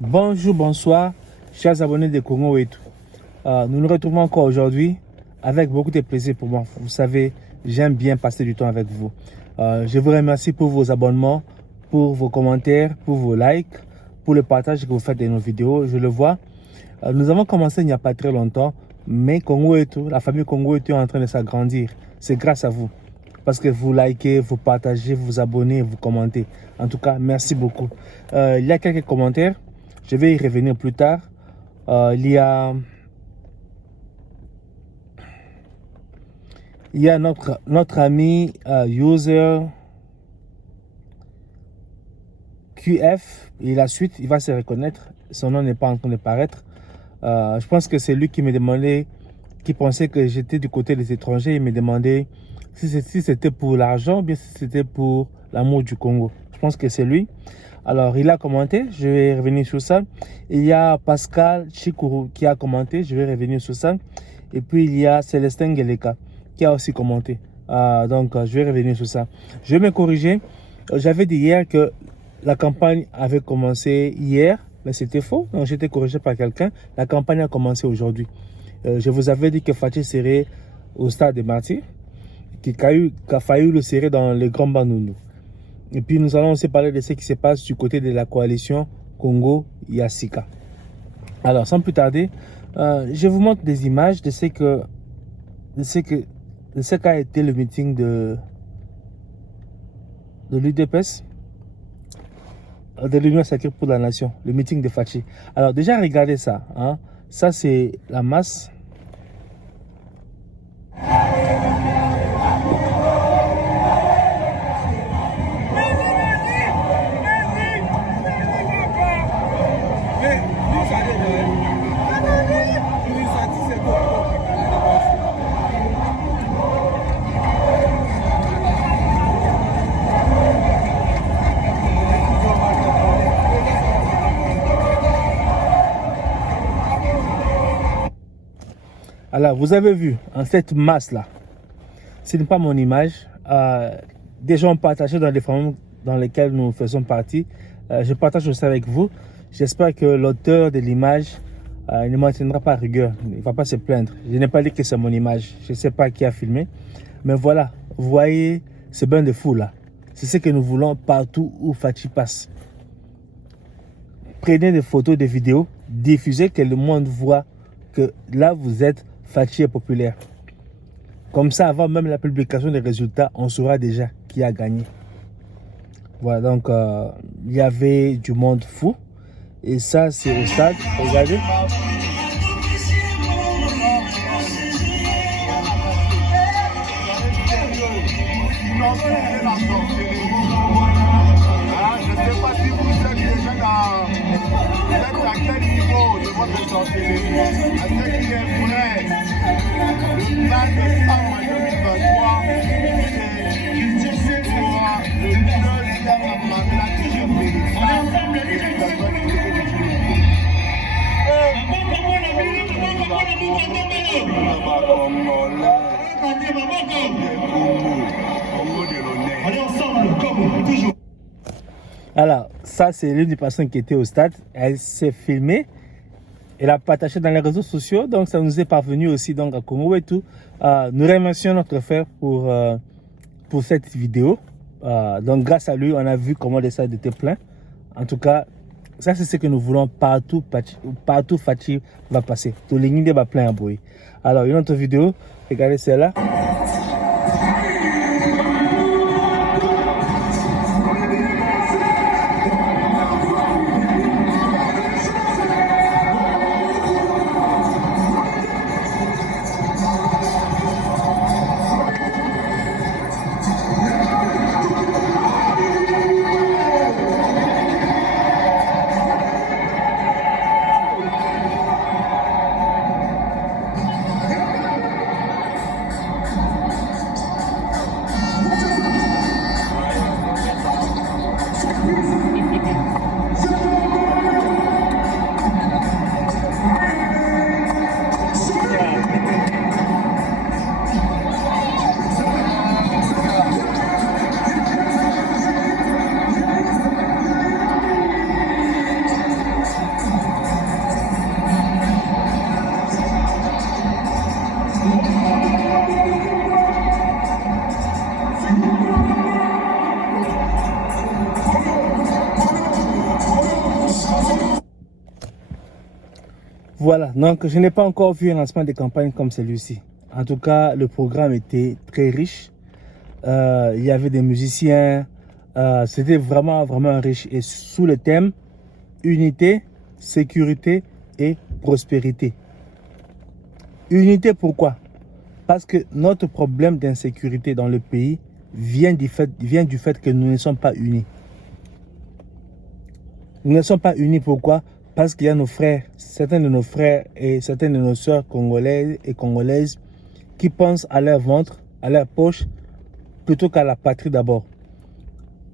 Bonjour, bonsoir, chers abonnés de Congo et tout. Nous nous retrouvons encore aujourd'hui avec beaucoup de plaisir pour moi. Vous savez, j'aime bien passer du temps avec vous. Je vous remercie pour vos abonnements, pour vos commentaires, pour vos likes, pour le partage que vous faites de nos vidéos. Je le vois. Nous avons commencé il n'y a pas très longtemps, mais Congo et tout, la famille Congo et tout est en train de s'agrandir. C'est grâce à vous. Parce que vous likez, vous partagez, vous abonnez, vous commentez. En tout cas, merci beaucoup. Il y a quelques commentaires. Je vais y revenir plus tard. Il y a notre ami user QF. Et la suite, il va se reconnaître. Son nom n'est pas en train de paraître. Je pense que c'est lui qui me demandait, qui pensait que j'étais du côté des étrangers. Il me demandait si c'était pour l'argent ou bien si c'était pour l'amour du Congo. Je pense que c'est lui. Alors, il a commenté, je vais revenir sur ça. Il y a Pascal Chikuru qui a commenté, je vais revenir sur ça. Et puis, il y a Célestin Geleka qui a aussi commenté. Donc, je vais revenir sur ça. Je vais me corriger. J'avais dit hier que la campagne avait commencé hier, mais c'était faux. Donc, j'ai été corrigé par quelqu'un. La campagne a commencé aujourd'hui. Je vous avais dit que Fatih serait au stade des martyrs, qu'a failli le serrer dans les grands Bandundu. Et puis nous allons aussi parler de ce qui se passe du côté de la coalition Congo-Yassika. Alors sans plus tarder, je vous montre des images de ce qu'a été le meeting de l'UDPS, de l'Union sacrée pour la nation, le meeting de Fatih. Alors déjà regardez ça, hein. Ça c'est la masse. Alors, vous avez vu, en cette masse-là, ce n'est pas mon image. Des gens partagés dans les forums dans lesquels nous faisons partie. Je partage aussi avec vous. J'espère que l'auteur de l'image ne m'en tiendra pas à rigueur. Il ne va pas se plaindre. Je n'ai pas dit que c'est mon image. Je ne sais pas qui a filmé. Mais voilà, vous voyez ce bain de fou là. C'est ce que nous voulons partout où Fatih passe. Prenez des photos, des vidéos, diffusez, que le monde voit que là vous êtes. Fatih est populaire. Comme ça, avant même la publication des résultats, on saura déjà qui a gagné. Voilà, donc il y avait du monde fou. Et ça, c'est au stade. Regardez. Je ne sais pas si vous êtes déjà à quel niveau de votre sorcellerie, à ce qui est vrai. Le plan de Samba 2023, c'est pour le deuxième mandat que je Allez ensemble, comme toujours. Alors, ça, c'est l'une des personnes qui était au stade. Elle s'est filmée. Elle a partagé dans les réseaux sociaux. Donc, ça nous est parvenu aussi donc, à Congo et tout. Nous remercions notre frère pour cette vidéo. Donc, grâce à lui, on a vu comment les stades étaient pleins. En tout cas, ça, c'est ce que nous voulons partout. Partout, Fatih va passer. Tout le monde va plein à bruit. Alors, une autre vidéo. Regardez celle-là. Voilà, donc je n'ai pas encore vu un lancement de campagne comme celui-ci. En tout cas, le programme était très riche. Il y avait des musiciens. C'était vraiment riche. Et sous le thème unité, sécurité et prospérité. Unité, pourquoi? Parce que notre problème d'insécurité dans le pays vient du fait que nous ne sommes pas unis. Nous ne sommes pas unis, pourquoi? Parce qu'il y a nos frères, certains de nos frères et certaines de nos sœurs congolaises et congolaises qui pensent à leur ventre, à leur poche, plutôt qu'à la patrie d'abord.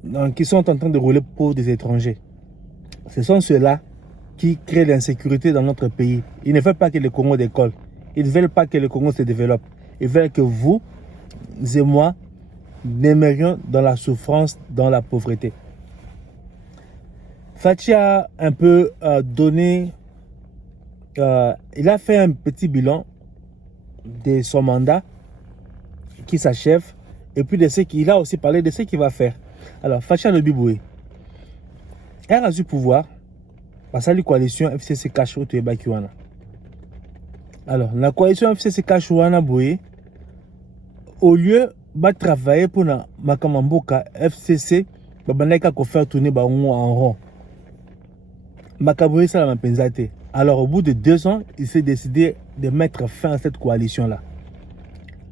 Donc, ils sont en train de rouler pour des étrangers. Ce sont ceux-là qui créent l'insécurité dans notre pays. Ils ne veulent pas que le Congo décolle. Ils ne veulent pas que le Congo se développe. Ils veulent que vous et moi demeurions dans la souffrance, dans la pauvreté. Fachi a un peu donné, il a fait un petit bilan de son mandat qui s'achève et puis de ce qu'il a aussi parlé de ce qu'il va faire. Alors, Fachi Lobiboué, elle a du pouvoir parce que la coalition FCC Cash au Tuebakiwana. Alors, la coalition FCC Cash Boué, au lieu de travailler pour la Makamamboka FCC, il a faire tourner en rond. Makaboué, ça la mapenzate. Alors, au bout de 2 ans, il s'est décidé de mettre fin à cette coalition-là.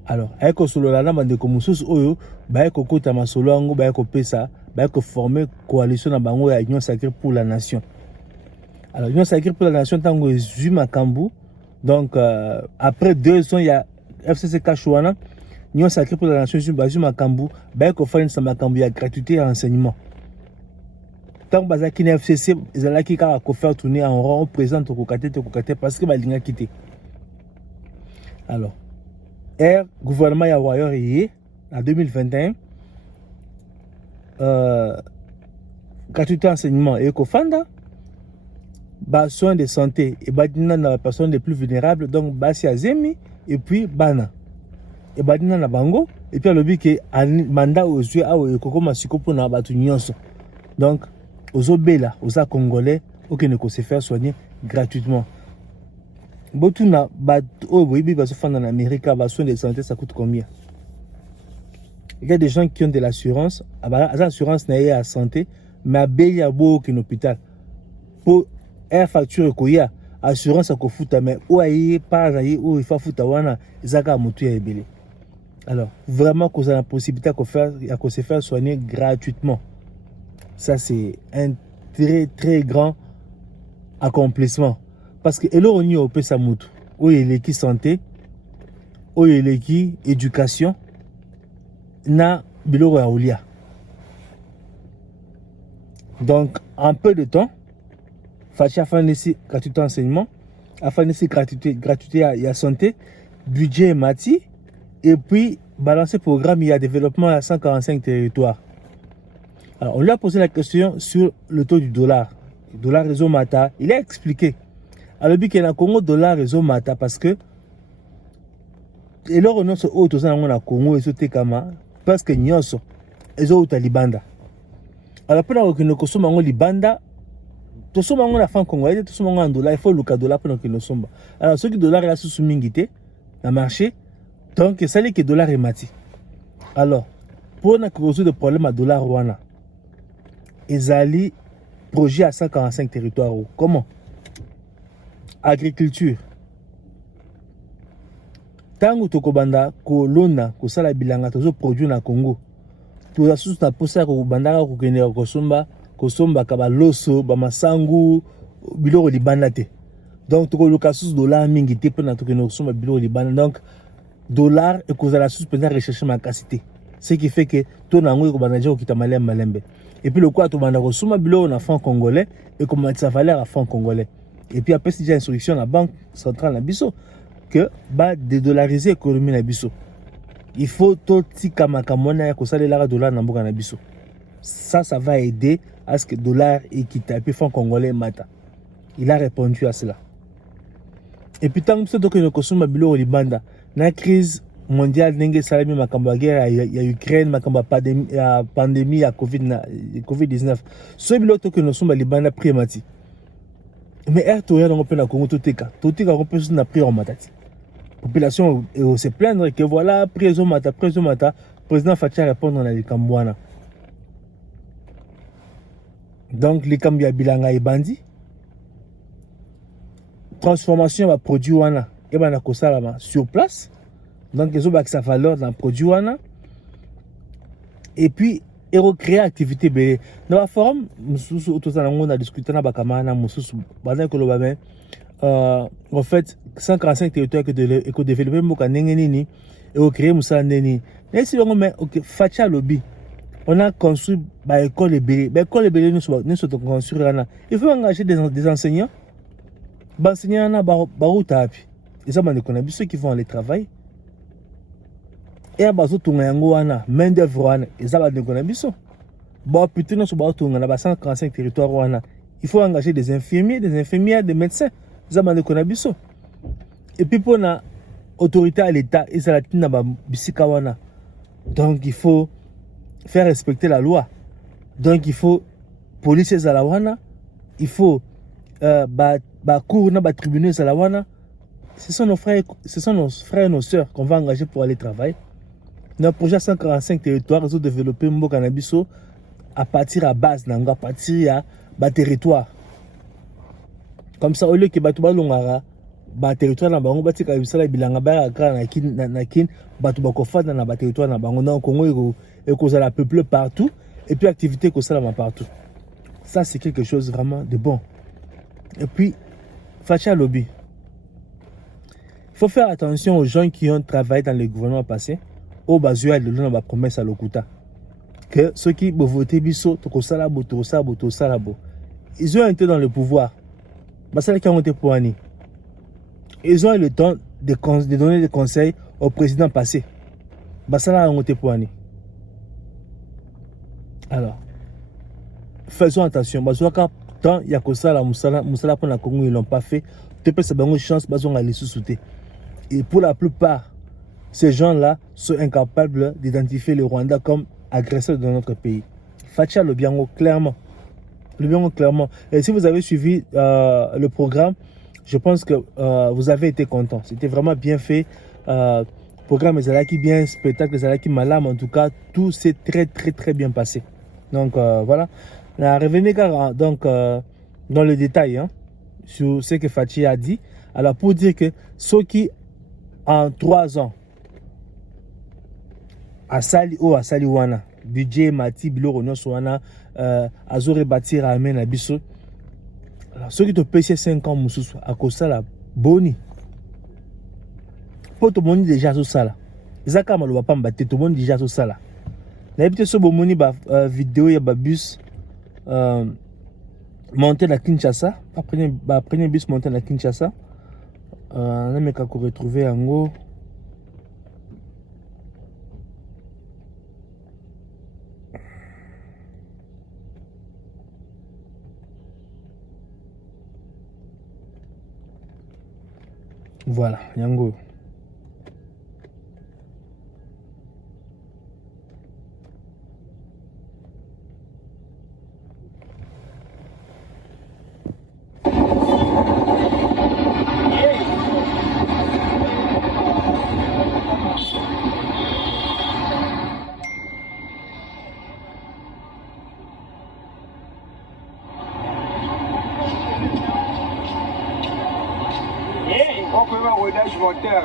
Alors, avec solo la bande comme sous oyo, ba ko kota masolo ango ba ko pesa, ba ko former coalition na bango ya Union Sacrée pour la Nation. Alors, Union Sacrée pour la Nation tango ezu makambu. Donc après 2 ans, il y a FCC Kachouana, Union Sacrée pour la Nation ezu makambu, ba ko faire une makambu ya gratuité et enseignement. Tant bazaki na FCC, ezalaki ka ko faire tourner en rond, on présente ko kate parce que ba linga quitté. Alors, gouvernement ya Wayor en 2021, gratuité enseignement et Kofanda, soins de santé et badina na personnes les plus vulnérables, donc basi azemi et puis bana et badina na bango et puis alobi ke mandat aux yeux a ekoko masiko pour na batu nyonso. Donc aux bela aux congolais aucun ko se faire soigner gratuitement. Botuna oboyibi baso fanda en Amérique, soins de santé ça coûte combien? Il y a des gens qui ont de l'assurance, l'assurance n'est pas à santé, mais à Bélia Bouk un hôpital. Pour air facture koya, assurance à kofuta, mais où aïe, pas aïe, où il faut fouta wana, zaka motu ya ebele. Alors, vraiment, qu'on a la possibilité de se faire soigner gratuitement. Ça, c'est un très grand accomplissement. Parce que, là, on y a au Pesamutu, où il y a qui santé, où il y a qui éducation, na biloko ya olia. Donc en peu de temps Fachi a fait ici gratuité enseignement, a fait ici gratuité à santé, budget mati et puis balancer programme il y a développement à 145 territoires. Alors on lui a posé la question sur le taux du dollar. Le dollar réseau mata, il a expliqué. Alors dit qu'il y a Congo dollar réseau mata parce que et là on se haut dans na Congo et sauté kama parce que nyonso ezo uta libanda. Alors pour que nous consommons libanda, to soma ngo na franc congolais, to soma ngo en dollar, il faut le dollar pour que nous sommes. Alors ceux qui dollar là sous mingité na marché, donc ça les que dollar est mati. Alors pour na cause de problème à dollar rwanda, ezali projet à 145 territoires. Comment? Agriculture. Tango tokobanda ko lona ko sala bilanga tozo produit na Congo. To la sous na posa ko bandaka ko kende ko somba ka ba loso ba masangu biloko libanda te. Donc to ko loka sous dollar mingi te pena to kende ko somba biloko libanda. Donc dollar et ko la sous pena rechercher ma capacité. Ce qui fait que to na ngo ko banda jo kita malembe. Et puis le quoi to banda ko somba biloko na franc congolais et comment ça valeur à franc congolais. Et puis après si j'ai instruction la banque centrale na biso que ba dédollariser l'économie na biso. Il faut tout tika makamona ya kosala la dollar na mboka na biso. Ça va aider à ce que dollar équitable puis franc congolais mata. Il a répondu à cela. Et puis tant que donc nous consomme bilo libanda na crise mondiale ndenge salami makambo guerre ya Ukraine makambo pandémie ya Covid 19. Ce bilo to que nous sommes libanda primati. Mais air toya dans le Congo toteka on peut na prière en matati. Population se plaindre que voilà prison mata président Fachi répondre dans les Kambouana. Donc les Kambia bilanga et bandi transformation va produit wana et bana kosalama sur place. Donc les autres sa valeur dans produit wana et puis et recréer activité belé dans la forum mususu tout ça on a discuté na bakamana mususu bana ko loba ben en fait 145 territoires que de éco-développer mboka ndenge nini et recréer musala nini mais si on met OK Facha lobby on a construit ba école belé nous sont construire là il faut engager des enseignants enseignants na ba utapi et ça man connaît ceux qui vont aller travailler et bazo tunga yango wana main d'œuvre wana eza ba ndeko na biso ba putain no so ba tunga na ba 145 territoires wana il faut engager des infirmiers des infirmières des médecins eza ba ndeko na biso et puis pour na autorité à l'état eza la tina ba bisika wana donc il faut faire respecter la loi donc il faut police eza la wana il faut ba cour na ba tribunaux eza la wana ce sont nos frères et nos sœurs qu'on va engager pour aller travailler. Dans le projet 145 territoires, ils ont développé un cannabis à partir à base, à partir à territoire. Comme ça, au lieu que batu balongara, ba territoire na bango bati ka bisala bilanga ba ka na kin batu bakofana na ba territoire na bango na Congo et cause la peuple partout et puis activité ko sala partout. Ça c'est quelque chose vraiment de bon. Et puis Facha lobby. Il faut faire attention aux gens qui ont travaillé dans le gouvernement passé. Au bazua de l'on a promesse à l'Okuta. Que ceux qui vont voter biso, ils ont été dans le pouvoir. Qui ont été pour Annie. Ils ont eu le temps de donner des conseils au président passé. Basala ont été pour Annie. Alors, faisons attention. Bazouaka, tant il y a que ça, la Moussala pour la Congo, ils ne l'ont pas fait. Tu peux savoir une chance, bazouaka les sous-souter. Et pour la plupart, ces gens-là sont incapables d'identifier le Rwanda comme agresseur de notre pays. Facha le Biango, clairement. Le Biango, clairement. Et si vous avez suivi le programme, je pense que vous avez été content. C'était vraiment bien fait. Programme Zalaki bien, spectacle Zalaki Malam, en tout cas, tout s'est très bien passé. Donc voilà. On revenez donc dans le détail sur ce que Fachi a dit. Alors pour dire que ceux qui en 3 ans asali wana budget mati biloko nyonso wana azore bâtir amen na biso ceux qui te payent 5 ans mususu akosala boni po to moni déjà so sala ezaka maloba pamba te to moni déjà so sala na ebite so bomoni ba vidéo ya ba bus monter na Kinshasa après bus monter na Kinshasa on a mis qu'à retrouver en gros. Voilà, Yango. On peut voir rodage moteur.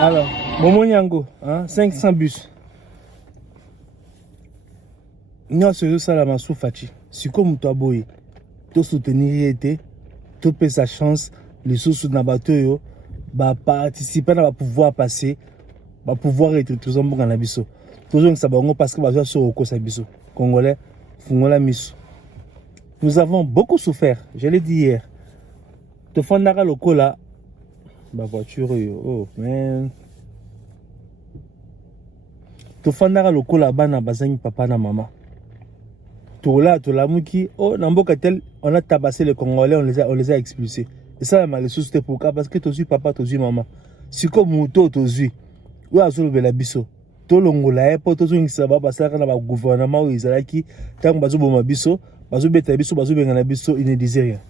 Alors, Momo Nyango, 500 bus. Nous sommes ça la massou Fachi. Si comme toi boy, to soutenir été, to paie sa chance les sous na bato yo ba participer na ba pouvoir passer ba pouvoir être toujours bon na biso toujours ça bango parce que bazo sur ko sa biso congolais fungola miso. Nous avons beaucoup souffert, je l'ai dit hier. Te fondara lokola ba voiture yo oh man. Te fondara lokola bana bazangi papa na maman. Tola muki oh namboka tel on a tabassé les Congolais, on les a expulsés. Et ça m'a les c'était pourquoi parce que tozu papa tozu maman. Si comme moto tozu. Ou azolo bela biso. To longola e po tozu ngisa ba basaka na ba gouvernement ou izalaki tant bazo boma biso, bazo beta biso, bazo benga na biso, il ne disait rien.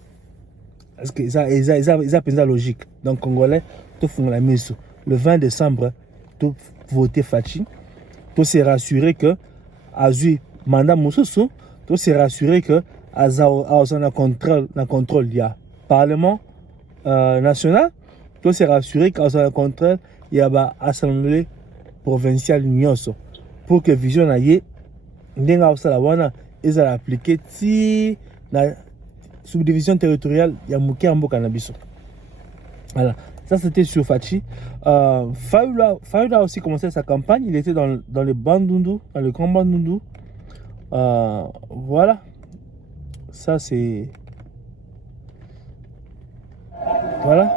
Parce que ça pensé logique. Donc Congolais to fungola miso. Le 20 décembre to voter Fachi. To se rassurer que azui mandat mususu, to se rassurer que na contrôle il y a Parlement national, to se rassurer qu'à contrôle il y a assemblée provinciale nyonso pour que vision aye ndenga osala wana ezala appliquer ti na subdivision territoriale ya muke mboka na biso. Voilà, ça c'était sur Fachi. Fayulu a aussi commencé sa campagne, il était dans le Bandundu, dans le grand Bandundu. Voilà, ça c'est voilà.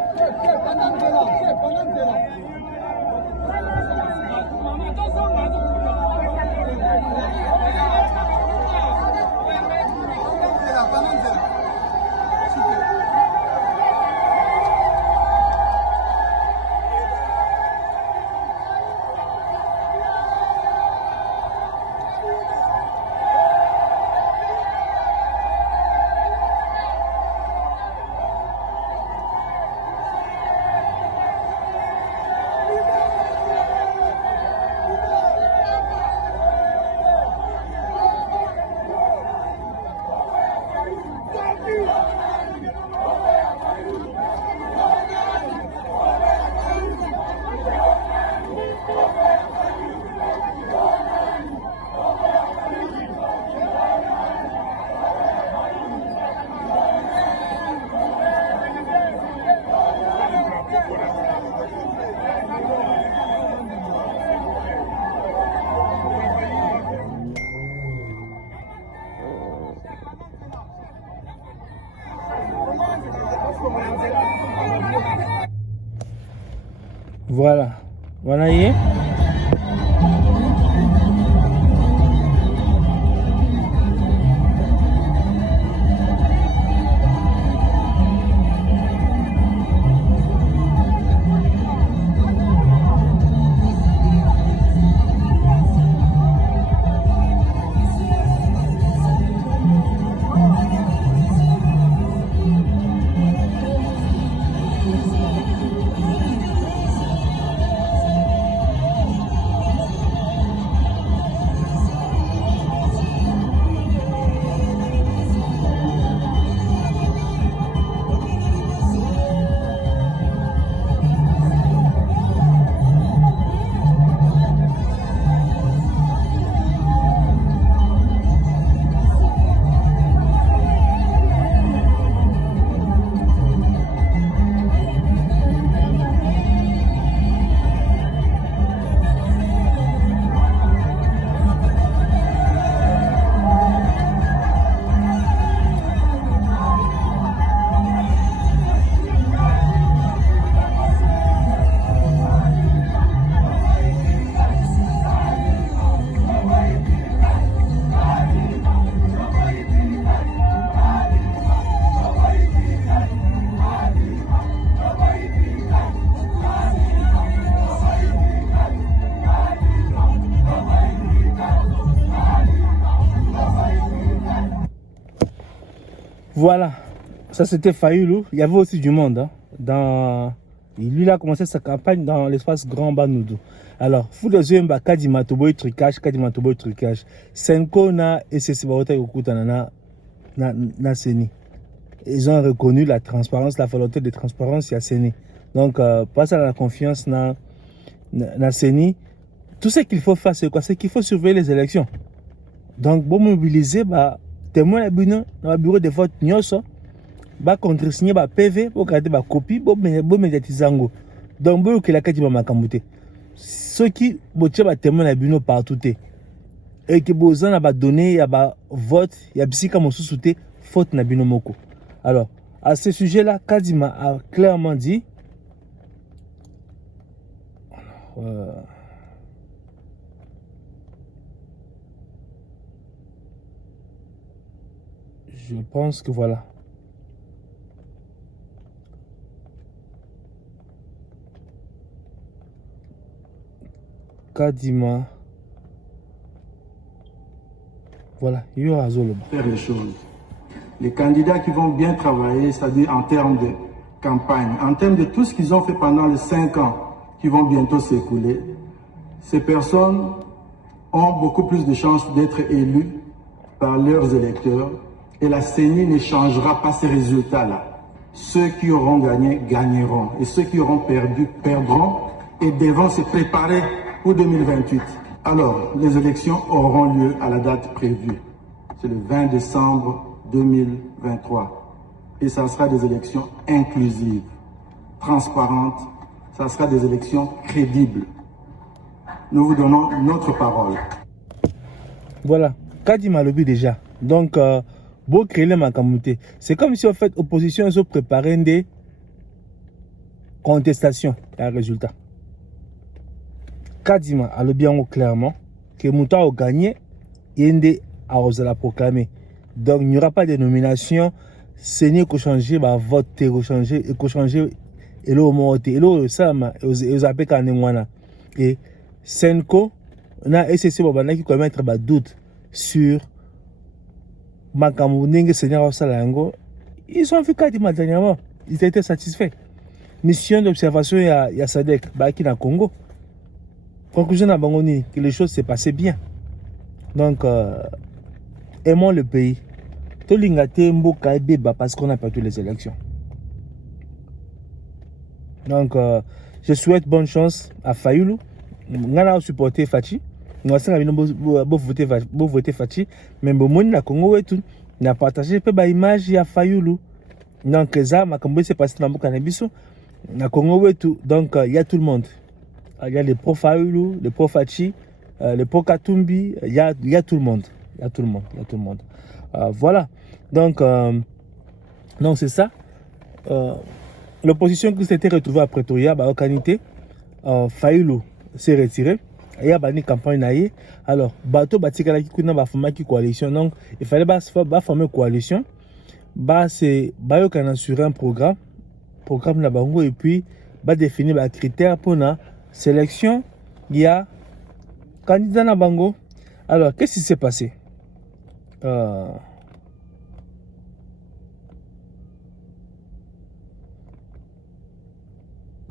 Voilà, voilà y est. Voilà, ça c'était Fayulu. Il y avait aussi du monde. Hein, lui, il a commencé sa campagne dans l'espace Grand Bandundu. Alors, Fudozemba, Kadima Toboy Tricage, Senko na SSC Barota Yokutana na Seni. Ils ont reconnu la transparence, la volonté de transparence, il y a Seni. Donc, passe à la confiance na Seni. Tout ce qu'il faut faire, c'est quoi? C'est qu'il faut surveiller les élections. Donc, bon mobiliser, témoin dans le bureau de vote, ba contresigner ba PV bo garder ba copie bo médiatiser ngo donc bo que la kati ba makamute ceux qui bo tia ba témoin na bino partout te et que bozana ba donner ya ba vote ya bisika mosusu te faute na bino moko. Alors à ce sujet là Kadima a clairement dit je pense que voilà. Kadima. Voilà, il y aura Zoloba. Faire les choses. Les candidats qui vont bien travailler, c'est-à-dire en termes de campagne, en termes de tout ce qu'ils ont fait pendant les 5 ans qui vont bientôt s'écouler, ces personnes ont beaucoup plus de chances d'être élues par leurs électeurs et la CENI ne changera pas ces résultats-là. Ceux qui auront gagné, gagneront et ceux qui auront perdu, perdront et devront se préparer pour 2028. Alors, les élections auront lieu à la date prévue. C'est le 20 décembre 2023. Et ça sera des élections inclusives, transparentes, ça sera des élections crédibles. Nous vous donnons notre parole. Voilà, Kadima lobby déjà. Donc, beau créer les makamouté. C'est comme si en fait, opposition se préparait des contestations et un résultat. Kadima a le bien clairement que Mouta a gagné et a osé la proclamer. Donc il n'y aura pas de nomination, ce n'est qu'au changer, bah vote, qu'au changer, et qu'au changer, et là au moment et là ça m'a, et aux appels quand on et Senko, on a essayé de qui commettre des doutes sur Makamounenge Seigneur Salango. Ils ont fait Kadima dernièrement, ils étaient satisfaits. Mission d'observation il y a Sadek, bah qui dans Congo. Conclusion à Bangoni, que les choses s'est passées bien. Donc, aimons le pays. Tolingate Mboka Beba parce qu'on a perdu les élections. Donc, je souhaite bonne chance à Fayoulou. On a supporté Fachi. On a voté Fachi. Mais bon, na Congo et tout, on a partagé peu image à Fayoulou. Donc, ça, ma Congo s'est passé dans le Canabiso. Na Congo et tout. Donc, il y a tout le monde. Il y a les pro-Fayoulou, les pro-Fachi, les pro-Katumbi, il y a tout le monde. Il y a tout le monde, il y a tout le monde. Voilà. Donc c'est ça. L'opposition qui s'était retrouvée à Pretoria, bah, au Kanité, Fayoulou s'est retiré. Il y a une campagne. Alors, Bato Batikala qui connaît la coalition. Donc, il fallait former une coalition. C'est qu'on a assuré un programme la bango et puis définir les critères pour la sélection. Il y a candidat na bango. Alors, qu'est-ce qui s'est passé?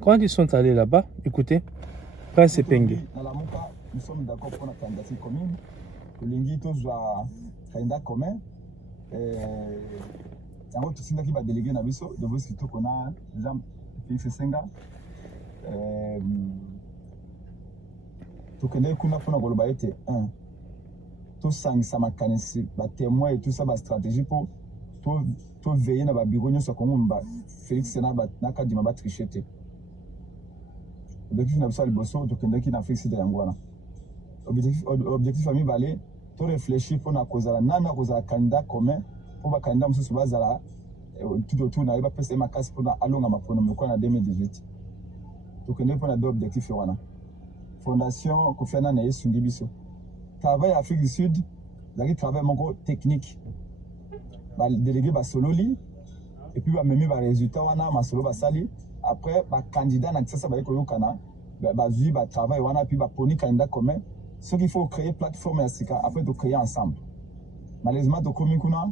Quand ils sont allés là-bas, écoutez, Prince Pengue. Nous sommes d'accord pour la candidature commune. Le Lingito soit candidat commun. En gros, tout ce qui va déléguer dans l'ISO, de vous, c'est tout qu'on a, Jean-Félix Senga. Tout que nous avons fait, tout ça, ça m'a canissé, témoin et tout ça, stratégie pour veiller dans le bureau, nous sommes Félix Senga, n'a qu'à dire, tricher. L'objectif n'a pas le bosso, tout que nous avons fait, c'est Yangwana. Objectif famille balé, tout réfléchir pour la cause à la candidat commun, pour la candidat M. Soubazala, tout autour, n'a pas passé ma casse pour la allonge à ma pronom, en 2018. Tout que nous avons deux objectifs. Fondation Kofiana Naye Sungibiso. Travail Afrique du Sud, il travail mon technique. Délégué Sololi, et puis même les résultats, ma solo basali. Après, candidat na ça va koyokana, travail wana puis poni candidat commun. Ce qu'il faut créer plateforme après de créer ensemble. Malheureusement, de Komikuna,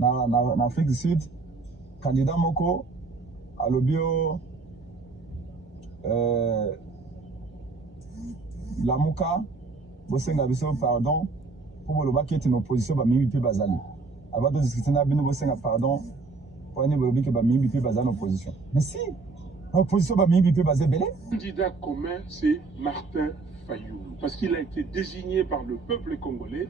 en Afrique du Sud, candidat moko à l'obio la Mouka, Bosenga Biso, pardon, pour le bac qui est une opposition, Mimi Bazali. Avant de discuter, Bosenga, pardon, pour une lobby qui va Mimi Bazali en opposition. Mais si, l'opposition va Mimi Bazali, belé. Le candidat commun, c'est Martin Fayoulou, parce qu'il a été désigné par le peuple congolais.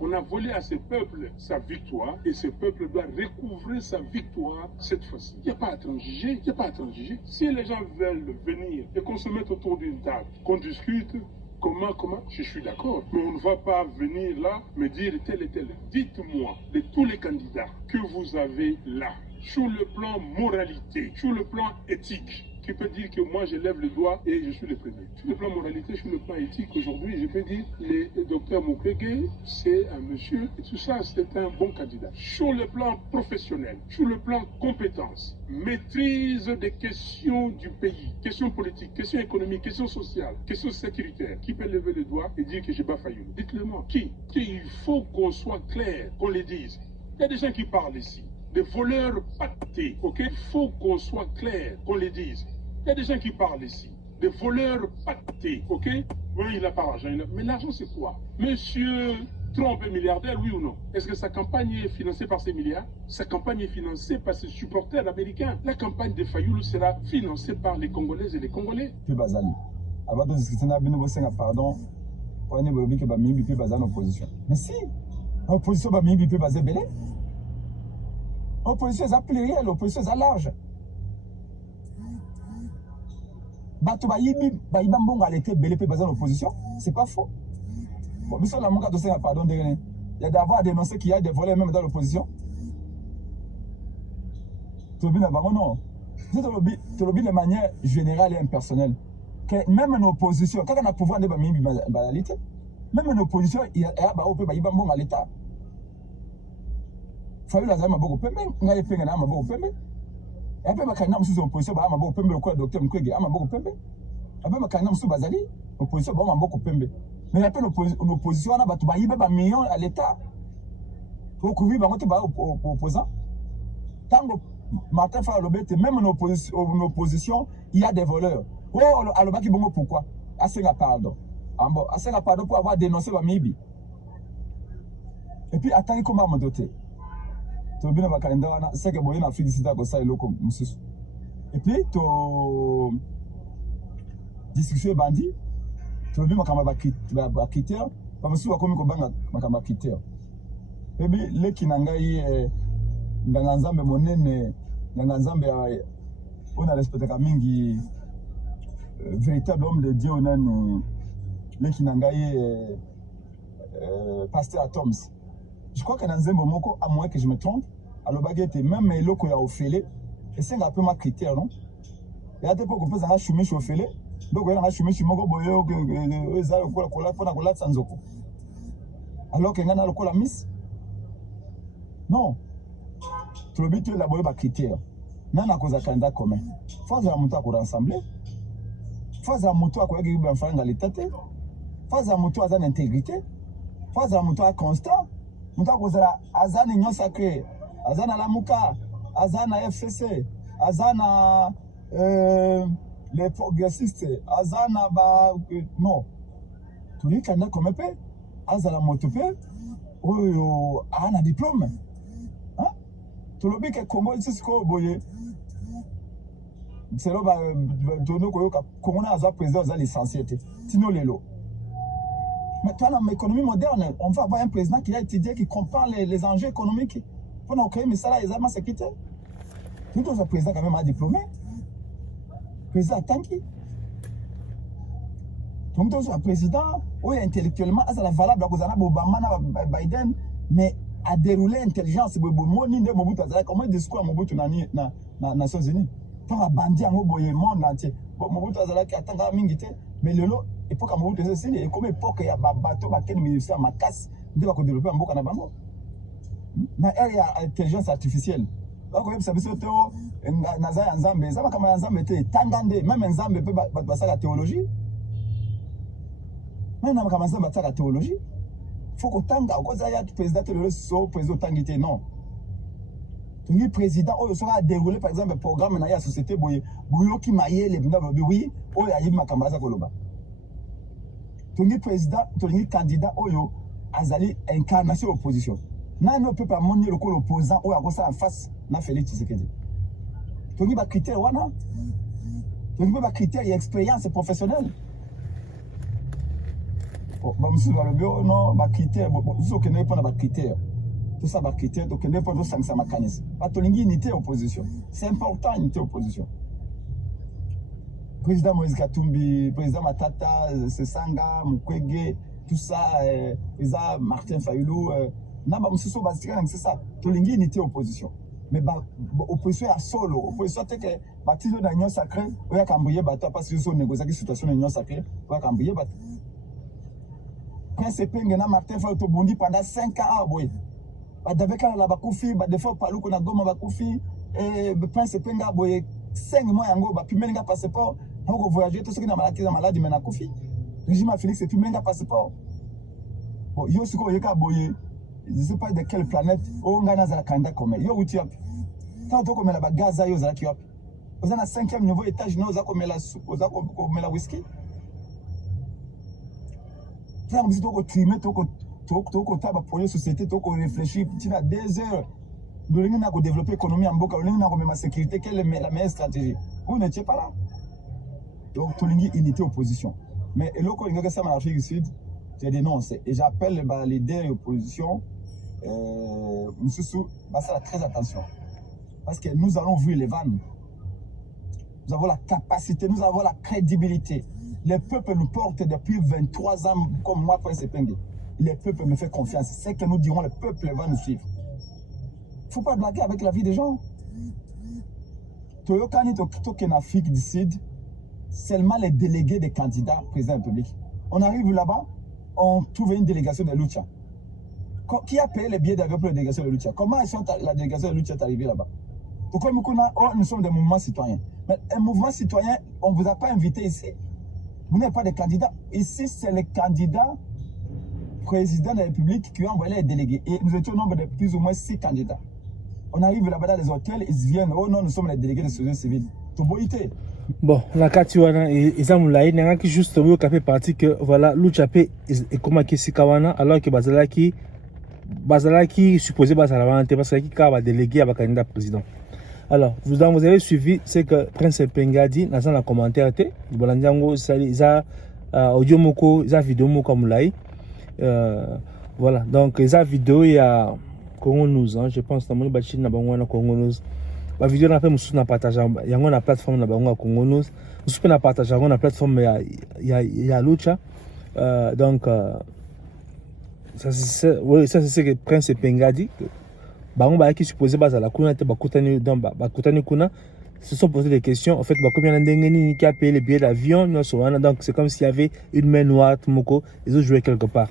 On a volé à ce peuple sa victoire, et ce peuple doit recouvrer sa victoire cette fois-ci. Il n'y a pas à transiger, il n'y a pas à transiger. Si les gens veulent venir et qu'on se mette autour d'une table, qu'on discute, comment, je suis d'accord. Mais on ne va pas venir là me dire tel et tel. Dites-moi, de tous les candidats que vous avez là, sur le plan moralité, sur le plan éthique, qui peut dire que moi je lève le doigt et je suis le premier. Sur le plan moralité, sur le plan éthique, aujourd'hui, je peux dire le docteur Mukwege, c'est un monsieur, et tout ça, c'est un bon candidat. Sur le plan professionnel, sur le plan compétence, maîtrise des questions du pays, questions politiques, questions économiques, questions sociales, questions sécuritaires, qui peut lever le doigt et dire que je bats Fayoulou? Dites-le moi. Qui? Il faut qu'on soit clair, qu'on le dise. Il y a des gens qui parlent ici, des voleurs pactés, ok? Il faut qu'on soit clair, qu'on le dise. Il y a des gens qui parlent ici, des voleurs pactés, ok? Oui, il n'a pas l'argent, mais l'argent c'est quoi? Monsieur Trump est milliardaire, oui ou non? Est-ce que sa campagne est financée par ces milliards? Sa campagne est financée par ses supporters américains. La campagne de Fayoulou sera financée par les Congolaises et les Congolais. Bazali. Avant de discuter, pardon, on est bloqué par Mimi Bazali en opposition. Mais si, l'opposition va Mimi Bazali belé. L'opposition est plurielle, l'opposition est large. Bato bayibi mbonga l'été belé pe bazali en opposition, c'est pas faux. Bon, mais ça la monka dossier pardon de il y a d'avoir dénoncé qu'il y a des volets même dans l'opposition. Tobi na bango non. C'est tobi de manière générale et impersonnelle. Que même en opposition, quand on a pouvoir de Mimi Bazali, même en opposition, il y a ba ope bayiba mbonga l'état. Fayoulou azali maboko pembe, ngai penga na maboko pembe. Et après, quand on est en opposition, on a beaucoup de docteur Mukwege, on a beaucoup de pembe. Après, quand on est en Bazali, opposition, on a beaucoup de pembe. Mais après, en opposition, on a des millions à l'État. Pour couvrir, on a opposant. Tant que Martin Fayoulou, même en opposition, il y a des voleurs. Oh, alors, pourquoi? Assez pardon. Assez pardon pour avoir dénoncé la Mibi. Et puis, attendez comment me doter. Tobina bakalenda wana seke boye na féliciter ko sa eloko mususu. Et puis to discussion bandi tobi makamba ba critère ba mususu bakomi ko banga makamba critère. Et puis leki na ngai nganga nzambe monene nganga nzambe on a respecté ka mingi véritable homme de Dieu onani leki na ngai pasteur Atoms. Je crois que dans un moment, à moins que je me trompe, alors baguette même le ko ya ofele et c'est un peu ma critère non. Il y a des fois qu'on peut en chumi ofele donc il y a un chumi moko boyo eza kola pona kola sanzoko. Alors que ngana lokola miss non. Tout le but est élaborer ba critère. Nana koza candidat commun. Faut za muto ko rassembler. Faut za muto ko yegi ba mfanga l'état. Faut za muto azana intégrité. Faut za muto a constat. Muta kozala azana union sacrée, azana lamuka, azana FCC, azana les progressistes, azana ba non. Tous les candidats comme pe, azala motope, oyo ana diplôme. Hein? Tout le que Congo ici ko boye. C'est là ba dono ko yoka Congo na azwa président za licencié te. Tino lelo. Mais toi, dans l'économie moderne, on va avoir un président qui a étudié, qui comprend les enjeux économiques pour nous créer, mais ça là, ils ont sécurité. Tout le président quand même a diplômé. Président Tanki. Donc, le président, oui, intellectuellement, ça est valable, Obama, Biden, mais à dérouler intelligence, comment il discours à Mobutu dans les Nations Unies. Pour un bandit en monde entier. Mobutu qui attend à Mingite, mais le lot. Époque à Mobutu c'est et comme époque il y a bateau bateau ministère ma casse de va développer en boka na bango mais il y a intelligence artificielle donc même ça biso to naza nzambe ça kama nzambe te tangande même nzambe peut passer la théologie même kama nzambe passer la théologie faut que tanga ko za ya président le so président tangité non le président oh sera déroulé par exemple programme na ya société boye boyoki mayele oui oh ya yima kambaza koloba. Tony président, Tony candidat, oyo, azali incarnation opposition. Nan ne peut pas monter le col opposant ou à ça en face, na Félix Tshisekedi. Tony va critère wana. Tony va critère et expérience professionnelle. bamususu balobi no bacritère biso okende mpona bacritère tosa bacritère tokende mpo tosangisa makanisi batolingi unité opposition c'est important unité opposition. Président Moïse Katumbi, président Matata, Sesanga, Mukwege, tout ça, président Martin Fayulu, c'est ça. Tout le monde unité opposition. Mais opposition à solo, opposition c'est que bâtiment de l'union sacrée, on a cambrié bateau parce que sont négocié la situation de l'union sacrée, on a cambrié bateau. Prince Pengena Martin Fayulu bondi pendant 5 ans, boy. Avec la bakoufi, des fois palou qu'on a goma bakoufi, et Prince Penga boy 5 mois yango, puis même un passeport. Donc voyager tout ce qui est malade mais na kofi régime Félix et puis même un passeport bon yo siko yeka boye je sais pas de quelle planète on ngana za kanda comme yo uti up tant to comme la Gaza yo za ki up vous en a 5e niveau étage no za comme la whisky tant vous to ko trimer to ko taba pour la société to ko réfléchir petit à 2 heures nous l'ingé na ko développer économie en boka l'ingé na ko même sécurité quelle est la meilleure stratégie vous n'étiez pas là. Donc, tout le monde unité opposition. Mais le coup, il y a ça en Afrique du Sud, je dénonce. Et j'appelle les leaders de l'opposition, ça très attention. Parce que nous allons ouvrir les vannes. Nous avons la capacité, nous avons la crédibilité. Les peuples nous portent depuis 23 ans, comme moi, Prince Epenge. Les peuples me font confiance. C'est que nous dirons, le peuple va nous suivre. Il ne faut pas blaguer avec la vie des gens. Toyokani Toki en Afrique du Sud, seulement les délégués des candidats présidents de la République. On arrive là-bas, on trouve une délégation de Lucha. Qui a payé les billets d'avion pour la délégation de Lucha? Comment la délégation de Lucha est arrivée là-bas? Pourquoi nous sommes des mouvements citoyens? Mais un mouvement citoyen, on ne vous a pas invité ici. Vous n'êtes pas des candidats. Ici, c'est les candidats présidents de la République qui ont envoyé les délégués. Et nous étions au nombre de plus ou moins 6 candidats. On arrive là-bas dans les hôtels, ils viennent. Oh non, nous sommes les délégués de la société civile. Toboïté. Bon, la Katiwana et Zamulaï, n'a qui juste au fait partie que voilà, Luchapé et comment qui s'y kawana, alors que Bazalaki supposé Bazalavante, parce qu'il a délégué à un candidat président. Alors, vous avez suivi, c'est que Prince Pengadi, dans un commentaire, Bolandiango, ça, audio moko, ça vidéo moko Moulaï. Voilà, donc, ça vidéo, il y a Congo News, je pense, dans mon bâtiment, dans Bango Congo News. La vidéo n'a pas de partage, il y a une plateforme dans Congo News. Nous pouvons partager la plateforme, il y a Lucha. Donc, ça c'est ce que Prince Pengadi. Bango qui supposé baza la kuna te bakutani dans bakutani kuna se sont posé des questions. En fait, combien d'endengeni qui a payé les billets d'avion, donc c'est comme s'il y avait une main noire, Moko, ils ont joué quelque part.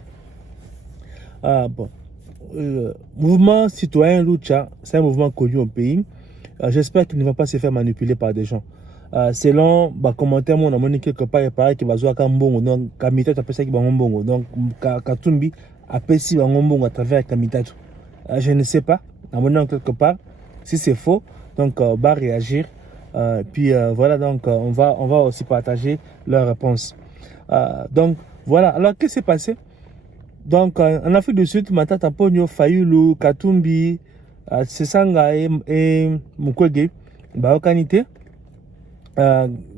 Bon. Mouvement citoyen Lucha, c'est un mouvement connu au pays. J'espère qu'il ne va pas se faire manipuler par des gens. Selon les commentaires, on a montré quelque part, il paraît qu'il va jouer à Kambongo. Donc, Kamita, tu appelles ça qui va Mbongo. Donc, Katumbi appelle ça Mbongo à travers Kamita. Je ne sais pas. À mon avis, quelque part, si c'est faux, donc, on va réagir. Puis, voilà, donc, on va aussi partager leurs réponses. Donc, voilà. Alors, qu'est-ce qui s'est passé? Donc, en Afrique du Sud, Matata Pogno, Fayulu, Katumbi, Sesanga et Mukwege, Baokanité,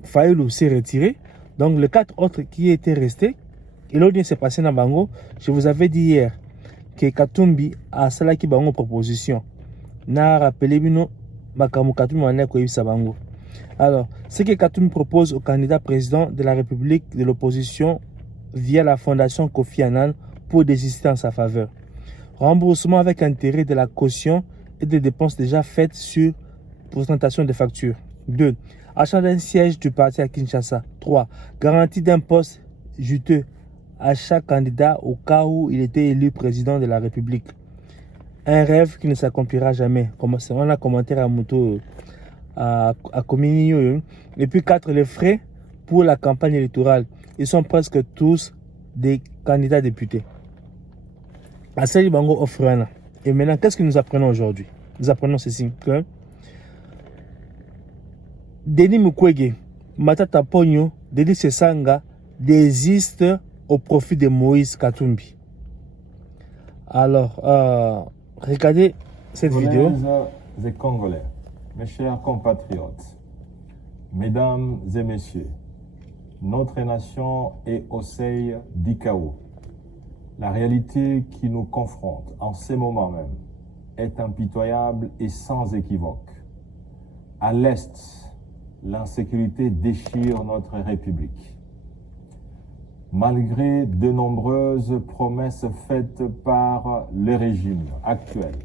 Fayulu s'est retiré. Donc, les 4 autres qui étaient restés, et l'autre s'est passé dans Bango. Je vous avais dit hier que Katumbi a cela qui Bango proposition. N'a rappelé Bino, Makamu Katumbi en a Bango. Alors, ce que Katumbi propose au candidat président de la République de l'opposition via la fondation Kofi Annan pour désister en sa faveur. Remboursement avec intérêt de la caution et des dépenses déjà faites sur présentation des factures. 2. Achat d'un siège du parti à Kinshasa. 3. Garantie d'un poste juteux à chaque candidat au cas où il était élu président de la République. Un rêve qui ne s'accomplira jamais. Comme on a commenté à Mouto à Comini. Et puis 4. Les frais pour la campagne électorale. Ils sont presque tous des candidats députés. Assali Bango offre un. Et maintenant, qu'est-ce que nous apprenons aujourd'hui? Nous apprenons ceci, que Denis Mukwege, Matata Pogno, Denis Sesanga désistent au profit de Moïse Katumbi. Alors, regardez cette vidéo. Et Congolais, mes chers compatriotes, mesdames et messieurs, notre nation est au seuil du chaos. La réalité qui nous confronte en ces moments même est impitoyable et sans équivoque. À l'Est, l'insécurité déchire notre République. Malgré de nombreuses promesses faites par le régime actuel,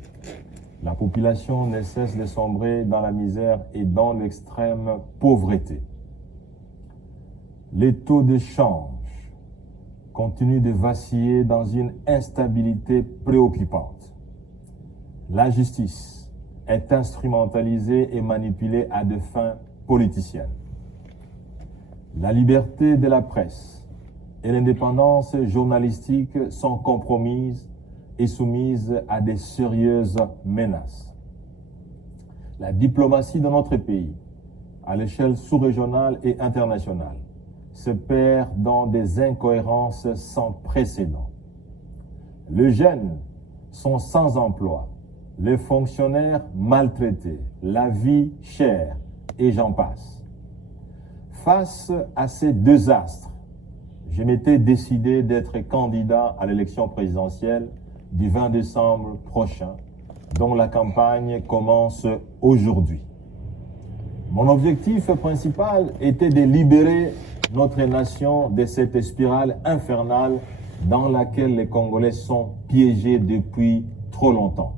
la population ne cesse de sombrer dans la misère et dans l'extrême pauvreté. Les taux de change continuent de vaciller dans une instabilité préoccupante. La justice est instrumentalisée et manipulée à des fins politiciennes. La liberté de la presse et l'indépendance journalistique sont compromises et soumises à des sérieuses menaces. La diplomatie de notre pays, à l'échelle sous-régionale et internationale, se perd dans des incohérences sans précédent. Les jeunes sont sans emploi, les fonctionnaires maltraités, la vie chère, et j'en passe. Face à ces deux astres, je m'étais décidé d'être candidat à l'élection présidentielle du 20 décembre prochain, dont la campagne commence aujourd'hui. Mon objectif principal était de libérer notre nation de cette spirale infernale dans laquelle les Congolais sont piégés depuis trop longtemps.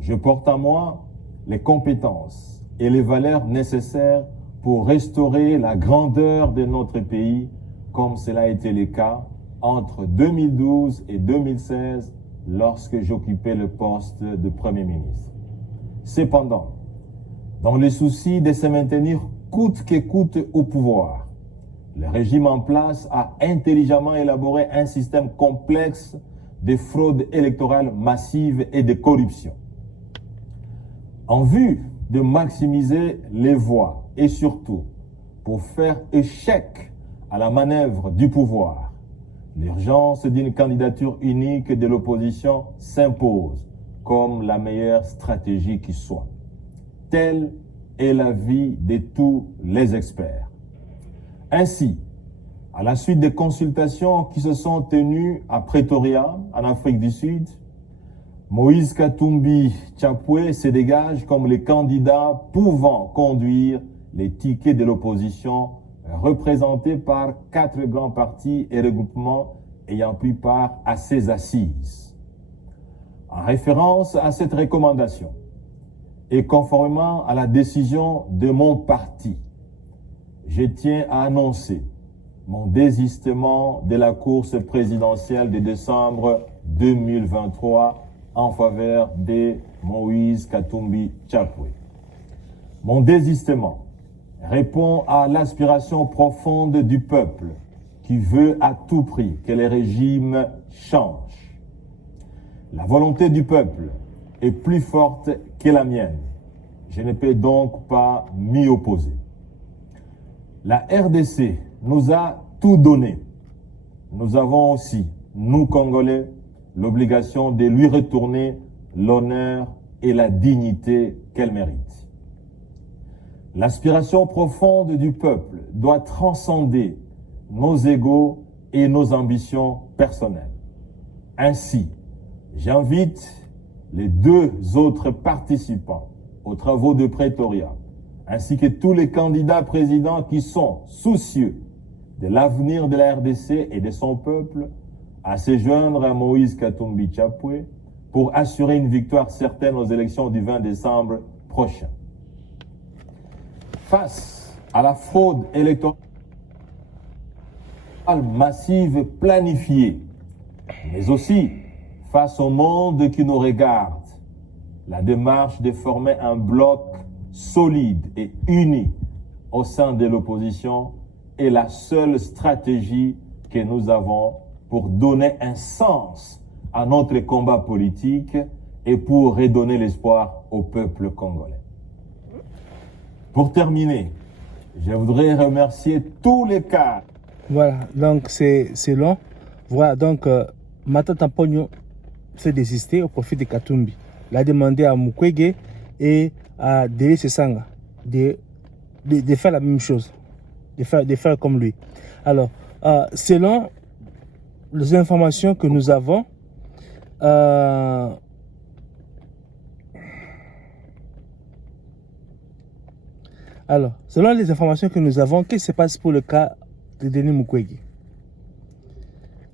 Je porte en moi les compétences et les valeurs nécessaires pour restaurer la grandeur de notre pays, comme cela a été le cas entre 2012 et 2016 lorsque j'occupais le poste de Premier ministre. Cependant, dans le souci de se maintenir coûte que coûte au pouvoir, le régime en place a intelligemment élaboré un système complexe de fraude électorale massive et de corruption. En vue de maximiser les voix et surtout pour faire échec à la manœuvre du pouvoir, l'urgence d'une candidature unique de l'opposition s'impose comme la meilleure stratégie qui soit. Telle est l'avis de tous les experts. Ainsi, à la suite des consultations qui se sont tenues à Pretoria, en Afrique du Sud, Moïse Katumbi Chapwe se dégage comme le candidat pouvant conduire les tickets de l'opposition représentés par 4 grands partis et regroupements ayant pris part à ces assises. En référence à cette recommandation et conformément à la décision de mon parti, je tiens à annoncer mon désistement de la course présidentielle de décembre 2023 en faveur de Moïse Katumbi Chapwe. Mon désistement répond à l'aspiration profonde du peuple qui veut à tout prix que les régimes changent. La volonté du peuple est plus forte que la mienne. Je ne peux donc pas m'y opposer. La RDC nous a tout donné. Nous avons aussi, nous Congolais, l'obligation de lui retourner l'honneur et la dignité qu'elle mérite. L'aspiration profonde du peuple doit transcender nos égos et nos ambitions personnelles. Ainsi, j'invite les 2 autres participants aux travaux de Pretoria, ainsi que tous les candidats présidents qui sont soucieux de l'avenir de la RDC et de son peuple, à se joindre à Moïse Katumbi Chapwe pour assurer une victoire certaine aux élections du 20 décembre prochain. Face à la fraude électorale massive planifiée, mais aussi face au monde qui nous regarde, la démarche de former un bloc solide et uni au sein de l'opposition est la seule stratégie que nous avons pour donner un sens à notre combat politique et pour redonner l'espoir au peuple congolais. Pour terminer, je voudrais remercier tous les cadres. Voilà, donc c'est long. Voilà, donc Matata Pogno s'est désisté au profit de Katumbi. Il a demandé à Mukwege et à Dele Sesanga de faire la même chose, de faire comme lui. Alors, selon les informations que nous avons, alors, selon les informations que nous avons, qu'est-ce qui se passe pour le cas de Denis Mukwege?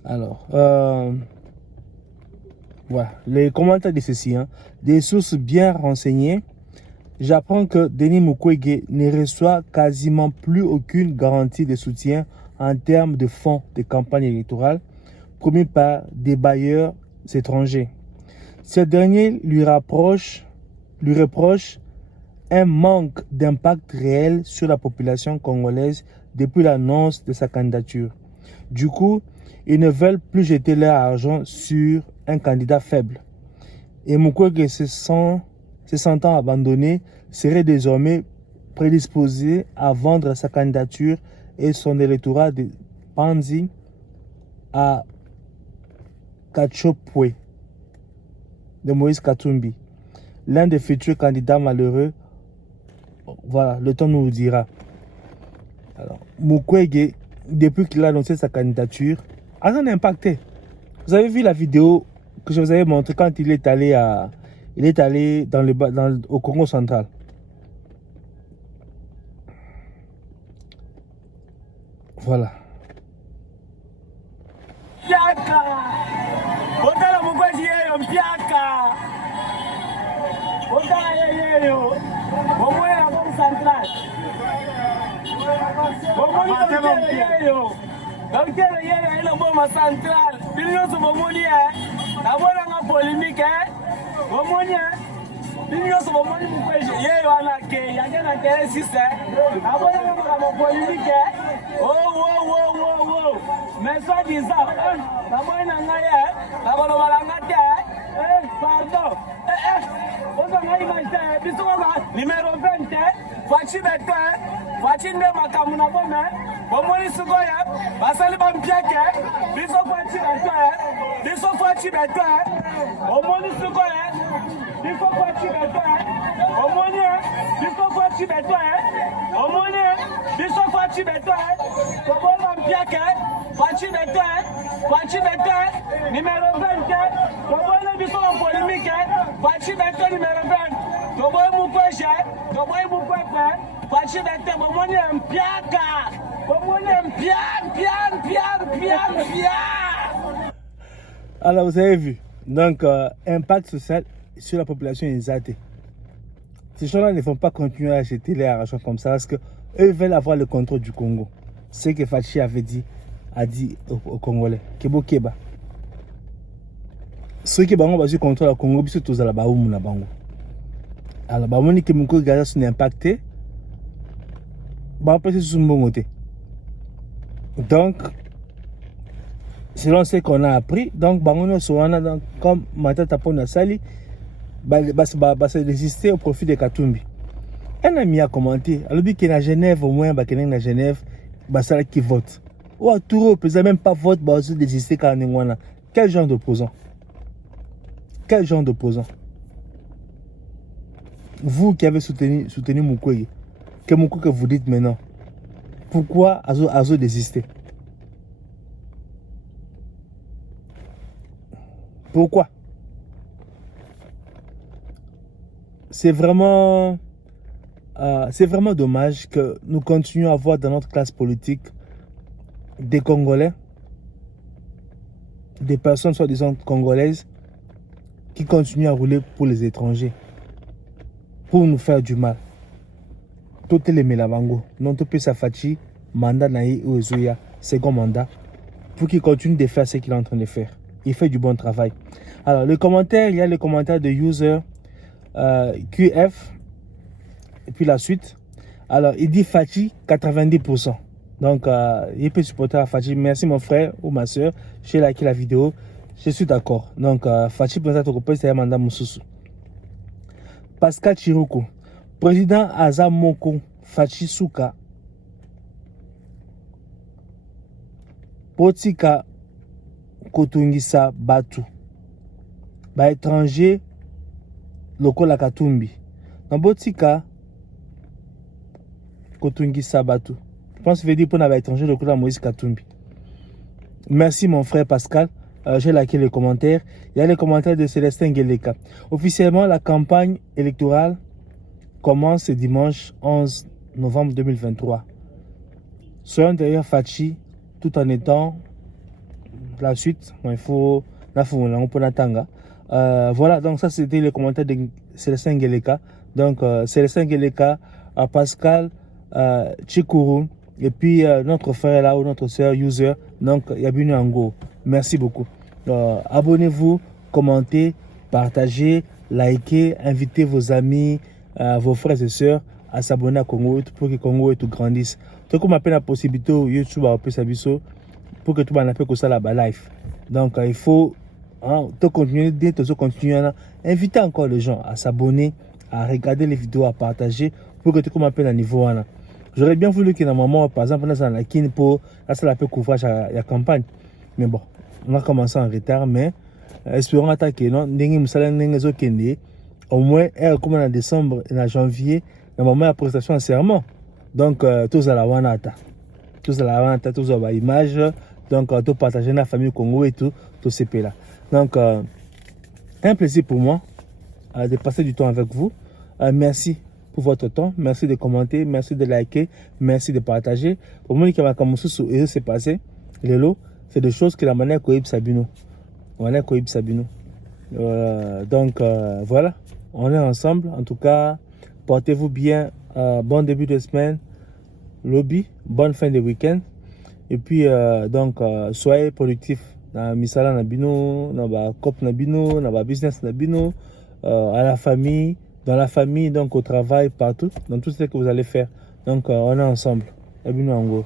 Alors, voilà, les commentaires de ceci, hein, des sources bien renseignées, j'apprends que Denis Mukwege ne reçoit quasiment plus aucune garantie de soutien en termes de fonds de campagne électorale promis par des bailleurs étrangers. Ce dernier lui reproche un manque d'impact réel sur la population congolaise depuis l'annonce de sa candidature. Du coup, ils ne veulent plus jeter leur argent sur un candidat faible. Et Mukwege, se sentant abandonné, serait désormais prédisposé à vendre sa candidature et son électorat de Panzi à Kachopwe de Moïse Katumbi, l'un des futurs candidats malheureux. Voilà, le temps nous le dira. Alors, Mukwege, depuis qu'il a annoncé sa candidature, a un impacté. Vous avez vu la vidéo que je vous avais montrée quand il est allé au Congo central. Voilà. Mais soit disant, pardon, numéro 20, Fachi Beto, Fachi Nemakamuna Bome, Bomoni Sugoya, Basali Bampiake, Biso Fachi Beto, Biso Fachi Beto, Bomoni Sugoya, Biso Fachi Beto, Bomoni, Biso Fachi Beto, Bomoni, Biso Fachi Beto, Bomoni Bampiake, Fachi Beto, numéro 20, Bomoni Biso en polémique, Fachi Beto numéro 20, Bomoni Mukwege, Bomoni Mukwege, Fachi Beto, Bomoni Mpiaka, Bomoni Mpiaka. Alors, vous avez vu, donc, impact social sur la population est zaté. Ces gens-là ne vont pas continuer à jeter les argent comme ça parce qu'eux veulent avoir le contrôle du Congo. Ce que Fachi a dit aux Congolais. Kebo Keba. Ceux qui ont le contrôle du Congo, ils sont tous à la Baoum na Bango. Alors, Bamoni qui m'ont gagné son impacté, c'est sur mon côté. Donc, selon ce qu'on a appris, donc, comme Mata Tapona Sali, se résister au profit de Katumbi. Un ami a commenté, alors qu'il y a Genève, au moins, qu'il y a Genève, ça qui vote. Ou à Touro, peut même pas vote, se désister quand on a. Quel genre d'opposant? Quel genre d'opposant? Vous qui avez soutenu Mukwege, que Mukwege vous dites maintenant, pourquoi Azo désister? Pourquoi? C'est vraiment dommage que nous continuions à voir dans notre classe politique des Congolais, des personnes soi-disant congolaises qui continuent à rouler pour les étrangers, pour nous faire du mal. Tout les Melabango, non tout sa Fachi, mandat naï ou Ezoya, second mandat, pour qu'il continue de faire ce qu'il est en train de faire. Il fait du bon travail. Alors, le commentaire, il y a le commentaire de user QF, et puis la suite. Alors, il dit Fachi 90%. Donc, il peut supporter à Fachi. Merci mon frère ou ma soeur. J'ai liké la vidéo. Je suis d'accord. Donc, Fachi peut-être que c'est un mandat Moussousou. Pascal Chiruko, président Azamoko Fachi Souka, Potika Kotungisa Batu, ba étranger lokola Katumbi. Dans Potika Kotungisa Batu, je pense que veut dire pour les étrangers lokola Moïse Katumbi. Merci mon frère Pascal. J'ai liké les commentaires. Il y a les commentaires de Célestin Gueleka. Officiellement, la campagne électorale commence ce dimanche 11 novembre 2023. Soyons derrière Fachi tout en étant la suite. Il faut voilà, donc ça c'était les commentaires de Célestin Gueleka. Donc Célestin Gueleka, Pascal, Chikuru, et puis notre frère là ou notre soeur user, donc Yabinu Ango. Merci beaucoup. Abonnez-vous, commentez, partagez, likez, invitez vos amis, vos frères et sœurs à s'abonner à Congo pour que Congo tout grandisse. Tout comme appelle la possibilité YouTube à pour que tout le monde appelle ça la live. Donc il faut continuer, inviter encore les gens à s'abonner, à regarder les vidéos, à partager pour que tout le monde appelle à niveau. J'aurais bien voulu que la maman, par exemple, dans la kin pour la couvrage à la campagne. Mais bon, on a commencé en retard, mais espérons attaquer. Au moins, comme en décembre et en janvier, la maman a la prestation en serment. Donc, tous à la wanata. Tous à la wanata, tous à la image. Donc, tout partager dans la famille Congo et tout ces pays là. Donc, un plaisir pour moi de passer du temps avec vous. Merci pour votre temps. Merci de commenter, merci de liker, merci de partager. Pour moi, qui s'est passé, c'est des choses que la manière Koïb Sabino. Donc, voilà, on est ensemble. En tout cas, portez-vous bien. Bon début de semaine. Lobby, bonne fin de week-end. Et puis, donc, soyez productifs. Dans misala na bino, dans la cop na bino, dans la business na bino, à la famille, dans la famille, donc au travail, partout, dans tout ce que vous allez faire. Donc, on est ensemble. Abino Ango.